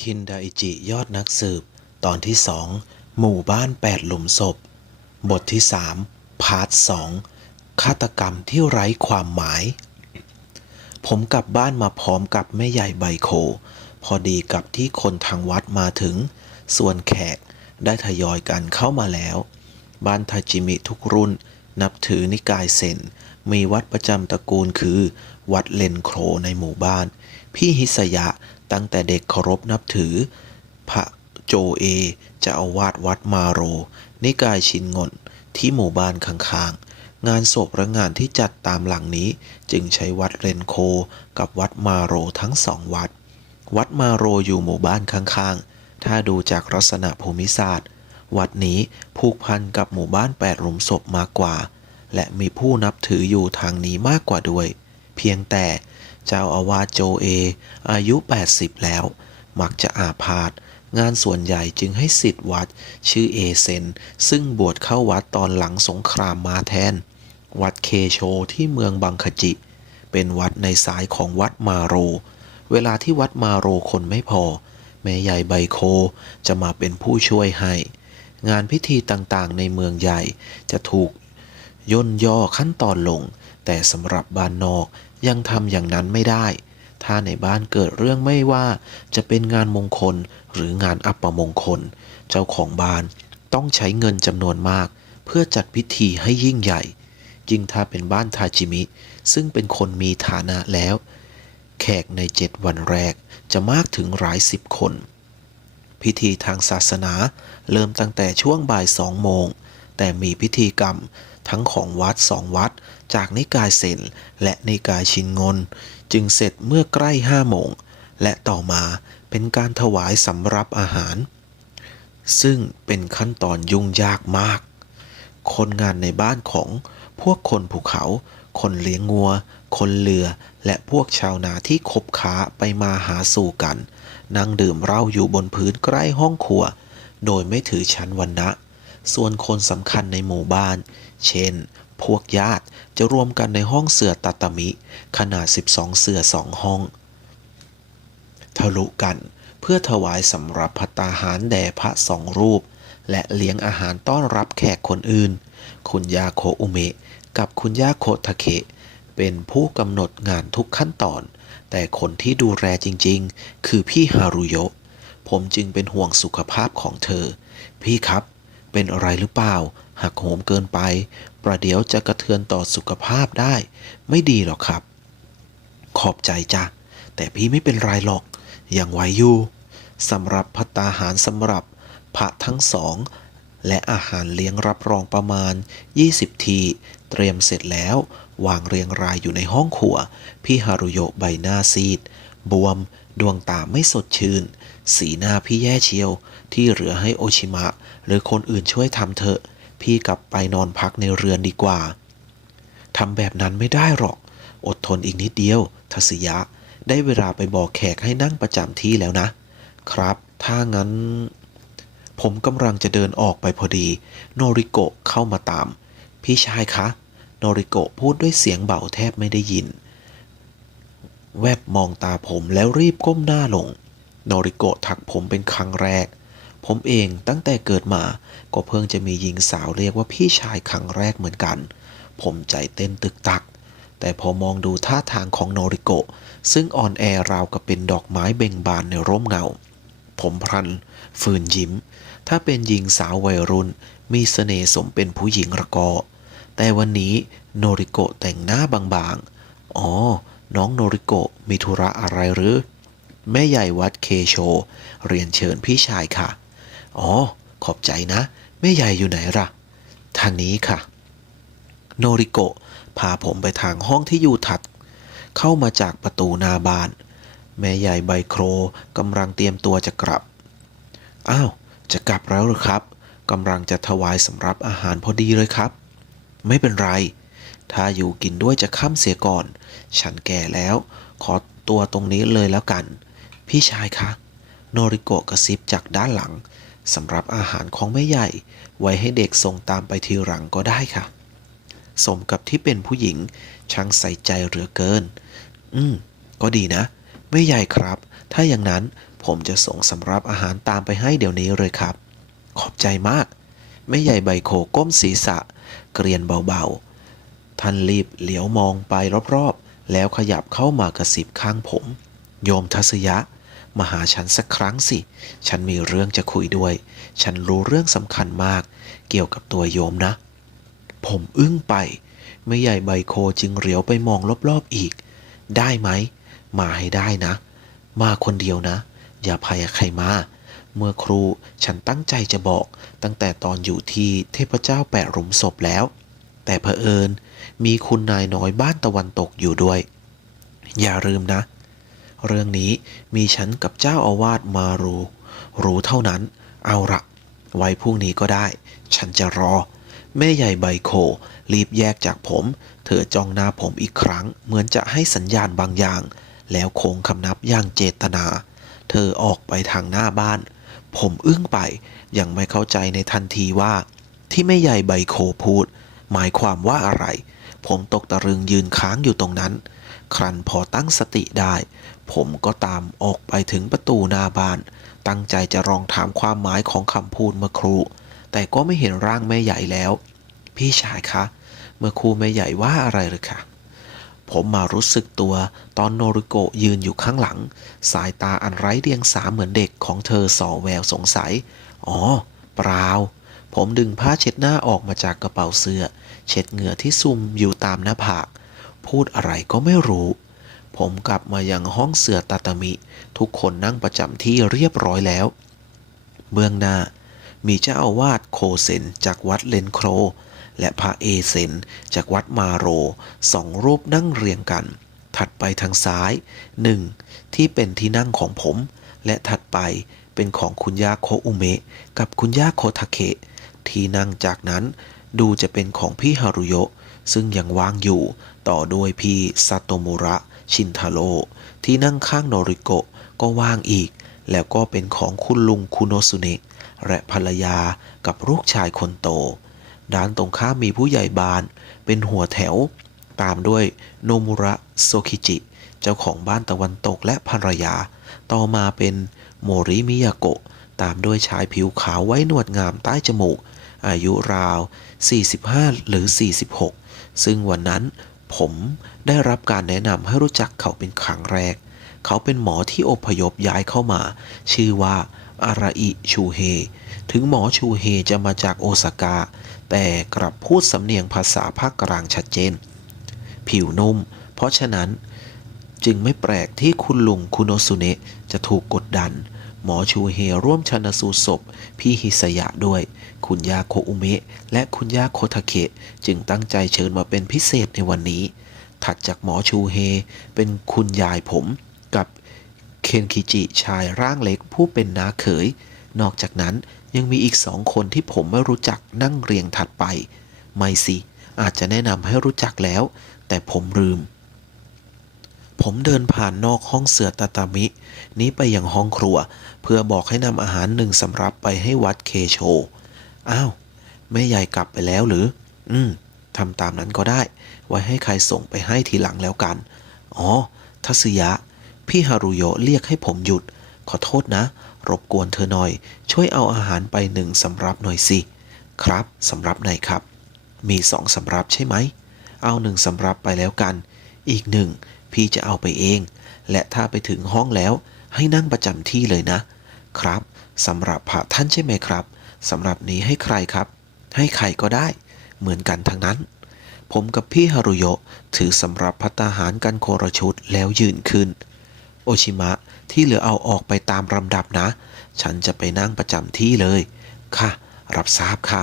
คินไดจิยอดนักสืบ ตอนที่สองหมู่บ้านแปดหลุมศพ บทที่สามพาร์ทสองฆาตกรรมที่ไร้ความหมาย ผมกลับบ้านมาพร้อมกับแม่ใหญ่ใบโค พอดีกับที่คนทางวัดมาถึง ส่วนแขกได้ทยอยกันเข้ามาแล้ว บ้านทาจิมิทุกรุ่น นับถือนิกายเซนมีวัดประจำตระกูลคือ วัดเลนโครในหมู่บ้าน พี่ฮิสยะ ตั้งแต่เด็กเคารพนับถือ พระโจเอจะอาวาดวัดมาโร นิกายชินงนที่หมู่บ้านข้างๆ งานศพและงานที่จัดตามหลังนี้จึงใช้วัดเรนโคกับวัดมาโรทั้งสองวัด วัดมาโรอยู่หมู่บ้านข้างๆ ถ้าดูจากลักษณะภูมิศาสตร์ วัดนี้ผูกพันกับหมู่บ้านแปดหลุมศพมากกว่า และมีผู้นับถืออยู่ทางนี้มากกว่าด้วย เพียงแต่เจ้าอาวาสโจเอ อายุ 80 แล้ว มักจะอาพาธงานส่วนใหญ่จึงให้สิทธิ์วัด ชื่อเอเซน ซึ่งบวชเข้าวัดตอนหลังสงครามมาแทน วัดเคโชที่เมืองบังคจิ เป็นวัดในสายของวัดมาโร เวลาที่วัดมาโรคนไม่พอ แม่ใหญ่ใบโคจะมาเป็นผู้ช่วยให้ งานพิธีต่างๆ ในเมืองใหญ่จะถูกย่นย่อขั้นตอนลง แต่สำหรับบ้านนอก ยังทำอย่างนั้นไม่ได้ ถ้าในบ้านเกิดเรื่องไม่ว่าจะเป็นงานมงคลหรืองานอัปมงคล เจ้าของบ้านต้องใช้เงินจำนวนมาก เพื่อจัดพิธีให้ยิ่งใหญ่ ยิ่งถ้าเป็นบ้านทาจิมิ ซึ่งเป็นคนมีฐานะแล้ว แขกในเจ็ดวันแรกจะมากถึงหลายสิบคน พิธีทางศาสนาเริ่มตั้งแต่ช่วงบ่ายสองโมงแต่มีพิธีกรรม ทั้งของวัดสองวัด จากนิกายเซนและนิกายชินงน จึงเสร็จเมื่อใกล้ห้าโมง และต่อมาเป็นการถวายสำรับอาหาร ซึ่งเป็นขั้นตอนยุ่งยากมาก คนงานในบ้านของพวกคนภูเขา คนเลี้ยงงัว คนเรือ และพวกชาวนาที่คบค้าไปมาหาสู่กัน นั่งดื่มเหล้าอยู่บนพื้นใกล้ห้องครัว โดยไม่ถือชั้นวันนะ ส่วนคนสำคัญในหมู่บ้าน เช่น พวกญาติจะรวมกันในห้องเสือตัตมิ ขนาด 12 เสือสองห้อง ทะลุกันเพื่อถวายสำหรับพัตตาหารแด่พระสองรูป และเลี้ยงอาหารต้อนรับแขกคนอื่น คุณยาโคอุเมะกับคุณยาโคทาเคะเป็นผู้กำหนดงานทุกขั้นตอน แต่คนที่ดูแลจริงๆ คือพี่ฮารุโยะผมจึงเป็นห่วงสุขภาพของเธอ พี่ครับ เป็นอะไรหรือเปล่า หักโหมเกินไป ประเดี๋ยวจะกระเทือนต่อสุขภาพได้ ไม่ดีหรอกครับ ขอบใจจ้ะ แต่พี่ไม่เป็นไรหรอก ยังไหวอยู่สำหรับพัตตาหารสำหรับพระทั้งสอง และอาหารเลี้ยงรับรองประมาณ 20 ที เตรียมเสร็จแล้ว วางเรียงรายอยู่ในห้องครัว พี่ฮารุโยะใบหน้าซีด บวม ดวงตาไม่สดชื่น สีหน้าพี่แย่เชียว ที่เหลือให้โอชิมะ หรือคนอื่นช่วยทำเถอะ พี่กลับไปนอนพักในเรือนดีกว่าทำแบบนั้นไม่ได้หรอก อดทนอีกนิดเดียวทัศยะ ได้เวลาไปบอกแขกให้นั่งประจำที่แล้วนะ ครับ ถ้างั้น ผมกำลังจะเดินออกไปพอดี โนริโกะเข้ามาตาม พี่ชายคะ โนริโกะพูดด้วยเสียงเบาแทบไม่ได้ยิน แวบมองตาผมแล้วรีบก้มหน้าลง โนริโกะทักผมเป็นครั้งแรก ผมเองตั้งแต่เกิดมาก็เพิ่งจะมีหญิงสาวเรียกว่าพี่ชายครั้งแรกเหมือนกัน ผมใจเต้นตึกตัก แต่พอมองดูท่าทางของโนริโกะซึ่งอ่อนแอราวกับเป็นดอกไม้เบ่งบานในร่มเงา ผมพลัน ฝืนยิ้ม ถ้าเป็นหญิงสาววัยรุ่น มีเสน่ห์สมเป็นผู้หญิงระกอแต่วันนี้โนริโกะแต่งหน้าบางๆ อ๋อ น้องโนริโกะมีธุระอะไรหรือ แม่ใหญ่วัดเคโช เรียนเชิญพี่ชายค่ะ อ๋อ ขอบใจนะ แม่ใหญ่อยู่ไหนล่ะทางนี้ค่ะ โนริโกะพาผมไปทางห้องที่อยู่ถัด เข้ามาจากประตูหน้าบ้าน แม่ใหญ่ใบโครกำลังเตรียมตัวจะกลับ อ้าว จะกลับแล้วหรือครับกำลังจะถวายสำรับอาหารพอดีเลยครับ ไม่เป็นไร ถ้าอยู่กินด้วยจะค่ำเสียก่อน ฉันแก่แล้ว ขอตัวตรงนี้เลยแล้วกัน พี่ชายคะ โนริโกะกระซิบจากด้านหลังสำหรับอาหารของแม่ใหญ่ ไว้ให้เด็กส่งตามไปทีหลังก็ได้ค่ะ สมกับที่เป็นผู้หญิง ช่างใส่ใจเหลือเกิน อืม ก็ดีนะไม่ใหญ่ครับ ถ้าอย่างนั้นผมจะส่งสำรับอาหารตามไปให้เดี๋ยวนี้เลยครับ ขอบใจมาก แม่ใหญ่ใบโคก้มศีรษะ เกรียนเบาๆ ท่านรีบเหลียวมองไปรอบๆ แล้วขยับเข้ามากระซิบข้างผม โยมทัศยะ มาหาฉันสักครั้งสิ ฉันมีเรื่องจะคุยด้วย ฉันรู้เรื่องสำคัญมาก เกี่ยวกับตัวโยมนะ ผมอึ้งไป ไม่ใหญ่ใบโคจึงเหลียวไปมองรอบๆอีก ได้ไหม มาให้ได้นะ มาคนเดียวนะ อย่าพายใครมาเมื่อครูฉันตั้งใจจะบอกตั้งแต่ตอนอยู่ที่เทพเจ้าแปะหลุมศพแล้ว แต่เผอิญมีคุณนายน้อยบ้านตะวันตกอยู่ด้วย อย่าลืมนะ เรื่องนี้มีฉันกับเจ้าอาวาสมารู้ รู้เท่านั้น เอาละไว้พรุ่งนี้ก็ได้ ฉันจะรอ แม่ใหญ่ใบโค รีบแยกจากผม เธอจ้องหน้าผมอีกครั้ง เหมือนจะให้สัญญาณบางอย่าง แล้วโค้งคำนับอย่างเจตนา เธอออกไปทางหน้าบ้าน ผมอึ้งไปยังไม่เข้าใจในทันทีว่า ที่แม่ใหญ่ใบโคพูด หมายความว่าอะไร ผมตกตะลึงยืนค้างอยู่ตรงนั้น ครั้นพอตั้งสติได้ ผมก็ตามออกไปถึงประตูหน้าบ้าน ตั้งใจจะลองถามความหมายของคำพูดเมื่อครูแต่ก็ไม่เห็นร่างแม่ใหญ่แล้ว พี่ชายคะ เมื่อครูแม่ใหญ่ว่าอะไรหรือคะผมมารู้สึกตัวตอนโนริโกะยืนอยู่ข้างหลัง สายตาอันไร้เดียงสาเหมือนเด็กของเธอส่อแววสงสัย อ๋อ เปล่า ผมดึงผ้าเช็ดหน้าออกมาจากกระเป๋าเสื้อ เช็ดเหงื่อที่ซุ่มอยู่ตามหน้าผาก พูดอะไรก็ไม่รู้ ผมกลับมายังห้องเสือตาตามิ ทุกคนนั่งประจำที่เรียบร้อยแล้ว เบื้องหน้า มีเจ้าอาวาสโคเซนจากวัดเลนโคร และพระเอเซนจากวัดมาโรสองรูปนั่งเรียงกัน ถัดไปทางซ้ายหนึ่งที่เป็นที่นั่งของผม และถัดไปเป็นของคุณย่าโคอุเมะกับคุณย่าโคทาเคะ ที่นั่งจากนั้น ดูจะเป็นของพี่ฮารุโยะซึ่งยังว่างอยู่ ต่อด้วยพี่ซาโตมุระ ชินทาโร่ที่นั่งข้างโนริโกะก็ว่างอีก แล้วก็เป็นของคุณลุงคุโนสุเนะและภรรยากับลูกชายคนโต ด้านตรงข้ามมีผู้ใหญ่บ้าน เป็นหัวแถว ตามด้วยโนมุระโซคิจิ เจ้าของบ้านตะวันตกและภรรยา ต่อมาเป็นโมริมิยาโกะ ตามด้วยชายผิวขาวไว้หนวดงามใต้จมูก อายุราว 45 หรือ 46 ซึ่งวันนั้นผมได้รับการแนะนำให้รู้จักเขาเป็นครั้งแรก เขาเป็นหมอที่อพยพย้ายเข้ามา ชื่อว่าอาราอิชูเฮ ถึงหมอชูเฮจะมาจากโอซาก้า แต่กลับพูดสำเนียงภาษาภาคกลางชัดเจน ผิวนุ่ม เพราะฉะนั้นจึงไม่แปลกที่คุณลุงคุโนสุเนะจะถูกกดดัน หมอชูเฮร่วมชนสูตรศพ พี่ฮิสยะด้วย คุณยาโคอุเมะ และคุณยาโคทาเคะจึงตั้งใจเชิญมาเป็นพิเศษในวันนี้ ถัดจากหมอชูเฮ เป็นคุณยายผมกับเคนคิจิชายร่างเล็กผู้เป็นน้าเขย นอกจากนั้นยังมีอีกสองคนที่ผมไม่รู้จักนั่งเรียงถัดไป ไม่สิ อาจจะแนะนำให้รู้จักแล้ว แต่ผมลืม ผมเดินผ่านนอกห้องเสือตาตามิ นี้ไปยังห้องครัว เพื่อบอกให้นำอาหารหนึ่งสำรับไปให้วัดเคโช อ้าวแม่ใหญ่กลับไปแล้วหรือ อืมทำตามนั้นก็ได้ ไว้ให้ใครส่งไปให้ทีหลังแล้วกัน อ๋อ ทัศยะ พี่ฮารุโยะเรียกให้ผมหยุด ขอโทษนะ รบกวนเธอหน่อย ช่วยเอาอาหารไปหนึ่งสำรับหน่อยสิ ครับสำรับไหนครับ มีสองสำรับใช่ไหม เอาหนึ่งสำรับไปแล้วกัน อีกหนึ่ง พี่จะเอาไปเอง และถ้าไปถึงห้องแล้วให้นั่งประจำที่เลยนะ ครับสำหรับพระท่านใช่ไหมครับสำหรับนี้ให้ใครครับ ให้ใครก็ได้ เหมือนกันทั้งนั้น ผมกับพี่ฮารุโยะถือสำหรับพัตตาหารกันโครชุดแล้วยืนขึ้น โอชิมะที่เหลือเอาออกไปตามลำดับนะ ฉันจะไปนั่งประจำที่เลย ค่ะ รับทราบค่ะ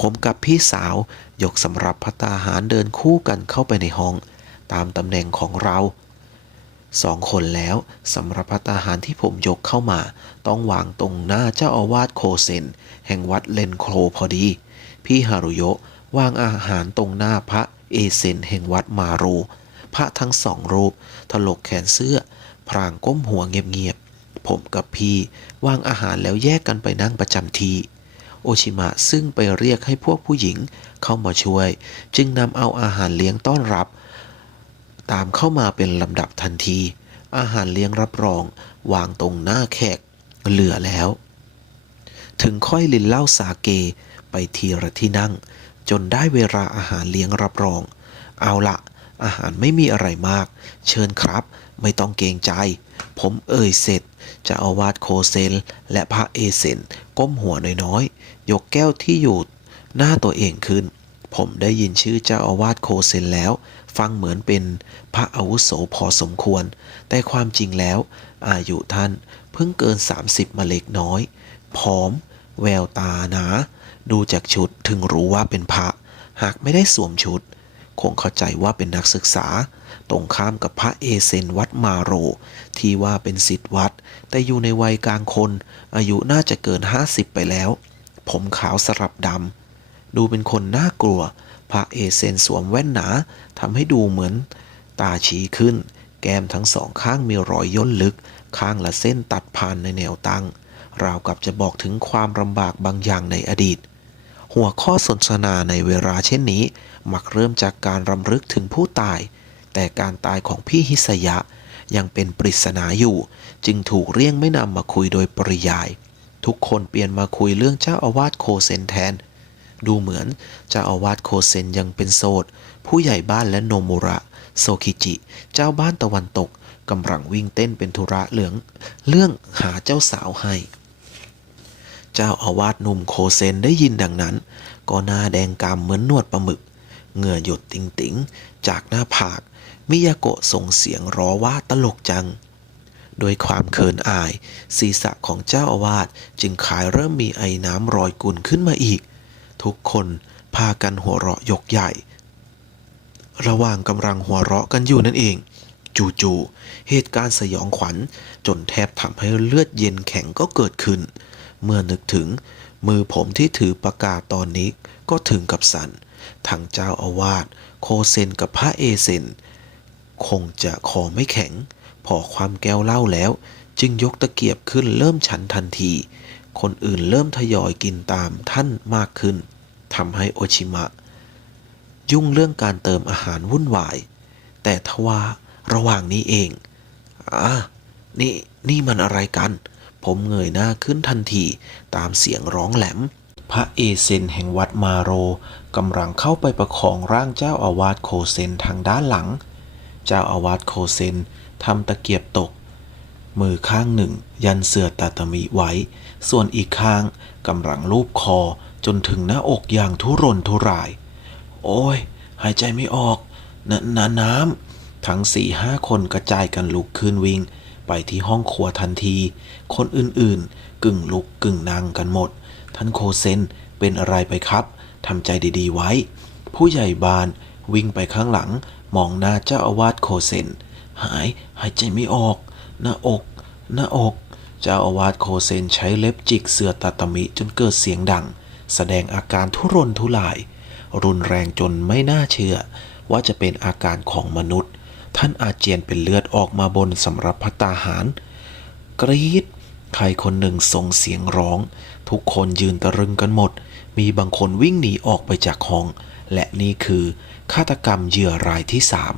ผมกับพี่สาวยกสำรับพัตาหารเดินคู่กันเข้าไปในห้อง ตามตำแหน่งของเราสองคนแล้วสำหรับพัตาหารที่ผมยกเข้ามา ต้องวางตรงหน้าเจ้าอาวาสโคเซน แห่งวัดเลนโครพอดี พี่ฮารุโยะวางอาหารตรงหน้าพระเอเซนแห่งวัดมาโร พระทั้งสองรูป ถลกแขนเสื้อ พรางก้มหัวเงียบๆ ผมกับพี่วางอาหารแล้วแยกกันไปนั่งประจำที โอชิมะซึ่งไปเรียกให้พวกผู้หญิงเข้ามาช่วย จึงนำเอาอาหารเลี้ยงต้อนรับ ตามเข้ามาเป็นลำดับทันที อาหารเลี้ยงรับรอง วางตรงหน้าแขกเหลือแล้ว ถึงค่อยลินเหล้าสาเกไปทีละที่นั่ง จนได้เวลาอาหารเลี้ยงรับรอง เอาละอาหารไม่มีอะไรมาก เชิญครับ ไม่ต้องเกรงใจ ผมเอ่ยเสร็จจะอาวาสโคเซนและพระเอเซนก้มหัวน้อยๆยกแก้วที่อยู่หน้าตัวเองขึ้น ผมได้ยินชื่อเจ้าอาวาสโคเซนแล้ว ฟังเหมือนเป็นพระอาวุโสพอสมควร แต่ความจริงแล้ว อายุท่านเพิ่งเกิน 30 มาเล็กน้อย ผอม แววตาหนา ดูจากชุดถึงรู้ว่าเป็นพระ หากไม่ได้สวมชุด คงเข้าใจว่าเป็นนักศึกษา ตรงข้ามกับพระเอเซนวัดมาโร ที่ว่าเป็นศิษย์วัด แต่อยู่ในวัยกลางคน อายุน่าจะเกิน 50 ไปแล้ว ผมขาวสลับดำ ดูเป็นคนน่ากลัว พระเอเซนสวมแว่นหนาทำให้ดูเหมือนตาชี้ขึ้น แก้มทั้งสองข้างมีรอยย่นลึก ข้างละเส้นตัดผ่านในแนวตั้ง ราวกับจะบอกถึงความลำบากบางอย่างในอดีต หัวข้อสนทนาในเวลาเช่นนี้ มักเริ่มจากการรำลึกถึงผู้ตาย แต่การตายของพี่ฮิสยะยังเป็นปริศนาอยู่ จึงถูกเรียงไม่นำมาคุยโดยปริยาย ทุกคนเปลี่ยนมาคุยเรื่องเจ้าอาวาสโคเซนแทน ดูเหมือนเจ้าอาวาสโคเซนยังเป็นโสด ผู้ใหญ่บ้านและโนมุระ โซคิจิ เจ้าบ้านตะวันตกกำลังวิ่งเต้นเป็นธุระเหลือง เรื่องหาเจ้าสาวให้ เจ้าอาวาสหนุ่มโคเซนได้ยินดังนั้น ก็หน้าแดงกำเหมือนนวดปลาหมึก เหงื่อหยดติงติงๆจากหน้าผาก มิยาโกะส่งเสียงร้อว่าตลกจัง โดยความเขินอาย ศีรษะของเจ้าอาวาสจึงขายเริ่มมีไอ้น้ำรอยกุนขึ้นมาอีก ทุกคนพากันหัวเราะยกใหญ่ ระหว่างกำลังหัวเราะกันอยู่นั่นเอง จู่ๆเหตุการณ์สยองขวัญจนแทบทำให้เลือดเย็นแข็งก็เกิดขึ้น เมื่อนึกถึงมือผมที่ถือประกาศตอนนี้ก็ถึงกับสัน่นทั้งเจ้าอาวาสโคเซนกับพระเอเซนคงจะคอไม่แข็ง พอความแก้วเหล้าแล้ว จึงยกตะเกียบขึ้นเริ่มฉันทันที คนอื่นเริ่มทยอยกินตามท่านมากขึ้น ทำให้โอชิมะ ยุ่งเรื่องการเติมอาหารวุ่นวาย แต่ทว่าระหว่างนี้เองอะนี่นี่มันอะไรกัน ผมเงยหน้าขึ้นทันทีตามเสียงร้องแหลม พระเอเซนแห่งวัดมาโรกำลังเข้าไปประคองร่างเจ้าอาวาสโคเซนทางด้านหลัง เจ้าอาวาสโคเซนทำตะเกียบตก มือข้างหนึ่งยันเสือตาตามิไว้ ส่วนอีกข้างกำลังลูบคอ จนถึงหน้าอกอย่างทุรนทุราย โอ้ย หายใจไม่ออกนนน้ำทั้งสี่ห้าคนกระจายกันลุกขึ้นวิ่ง ไปที่ห้องครัวทันที คนอื่นๆ กึ่งลุกกึ่งนั่งกันหมด ท่านโคเซนเป็นอะไรไปครับทำใจดีๆไว้ ผู้ใหญ่บานวิ่งไปข้างหลัง มองหน้าเจ้าอาวาสโคเซน หายหายใจไม่ออก หน้าอก หน้าอก เจ้าอาวาสโคเซนใช้เล็บจิกเสือตาตมิจนเกิดเสียงดัง แสดงอาการทุรนทุราย รุนแรงจนไม่น่าเชื่อ ว่าจะเป็นอาการของมนุษย์ ท่านอาเจียนเป็นเลือดออกมาบนสำรับพัตาหาร กรีดใครคนหนึ่งส่งเสียงร้อง ทุกคนยืนตะลึงกันหมด มีบางคนวิ่งหนีออกไปจากห้อง และนี่คือฆาตกรรมเหยื่อรายที่สาม